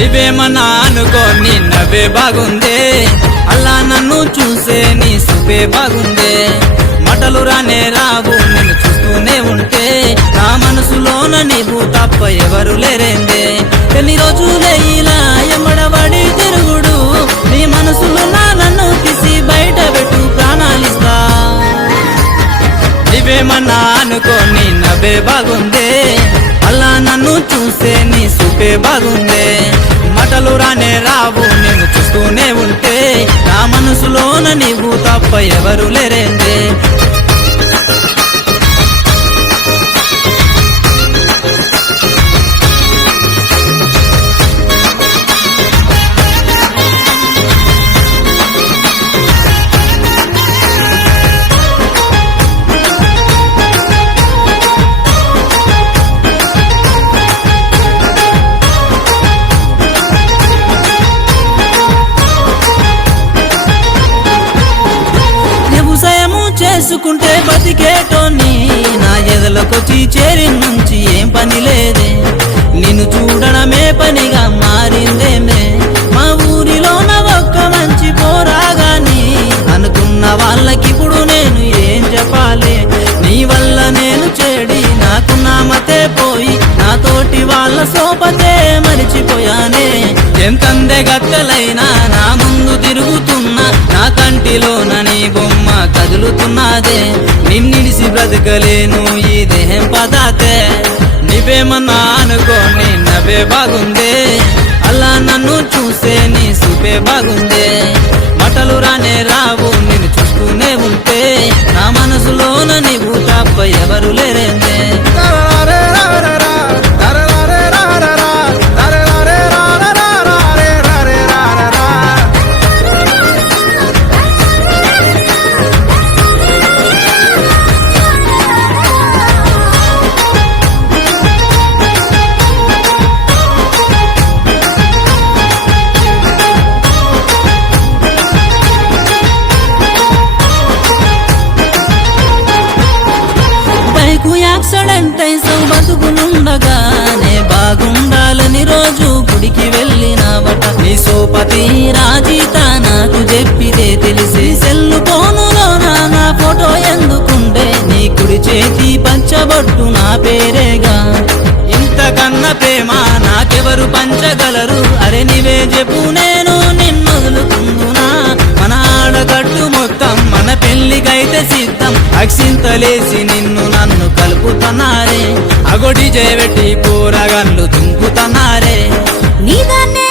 నువ్వేమన్నా అనుకో నీ నవ్వే బాగుందే, అల్లా నన్ను చూసే నీ సుపే బాగుందే. మాటలు రానే రావు నిన్ను చూస్తూనే ఉంటే, నా మనసులోన నీవు తప్ప ఎవరు లేరేందే. ఎన్ని రోజులే ఇలా ఎమ్మడబడి తిరుగుడు, నీ మనసులో నన్ను తీసి బయట పెట్టు ప్రాణాలిస్తా. నువ్వేమన్నా అనుకో నీ నవ్వే బాగుందే, అల్లా నన్ను చూసే నీ సుపే బాగుందే. మాటలు రానే రావు నిన్ను చూస్తూనే ఉంటే, నా మనసులోన నీవు తప్ప ఎవరు లేరేందే. చేసుకుంటే బతికేటోని నా ఎదలకొచ్చి చేరి నుంచి ఏం పని లేదే. నిన్ను చూడడమే పనిగా మారిందేమే. మా ఊరిలోన ఒక్క మంచి పోరాగాని అనుకున్న వాళ్ళకిప్పుడు నేను ఏం చెప్పాలి. నీ వల్ల నేను చెడి నాకు నామతే పోయి, నాతోటి వాళ్ళ సోపతే మరిచిపోయానే. ఎంతందే గత్తెలైనా నా ముందు తిరుగుతున్నా, నా కంటిలోన నీ బొమ్మ కదులుతున్నదే. నిన్నిడిసి బ్రతకలేను ఈ దేహం పదాతే. నువ్వేమన్నా అనుకో నీ నవ్వే బాగుందే, అలా నన్ను చూసే నీ సుపే బాగుందే. మాటలు రానే రావు నిన్ను చూస్తూనే ఉంటే, నా మనసులోన నీవు తప్ప ఎవరు లేరేందే. యాక్సిడెంట్ అయి బతుకునుండగానే బాగుండాలని రోజు గుడికి వెళ్ళినవట. నీ సోపతి రాజీత నాకు చెప్పితే తెలిసి, సెల్లు ఫోనులో నా ఫోటో ఎందుకుంటే, నీ కుడి చేతి పంచబొట్టు నా పేరేగా. ఇంతకన్నా ప్రేమ నాకెవరు పంచగలరు, అరే నీవే చెప్పు నేను నిన్ను వదులుకుందునా. మన ఆడగట్టు మొత్తం మన పెళ్లికైతే సిద్ధం, అక్షింతలేసి నిన్ను నన్ను కలుపుతున్నారే. అగొడి జయబెట్టి కూరగన్లు తుంపుతున్నారే. నీదాన్నే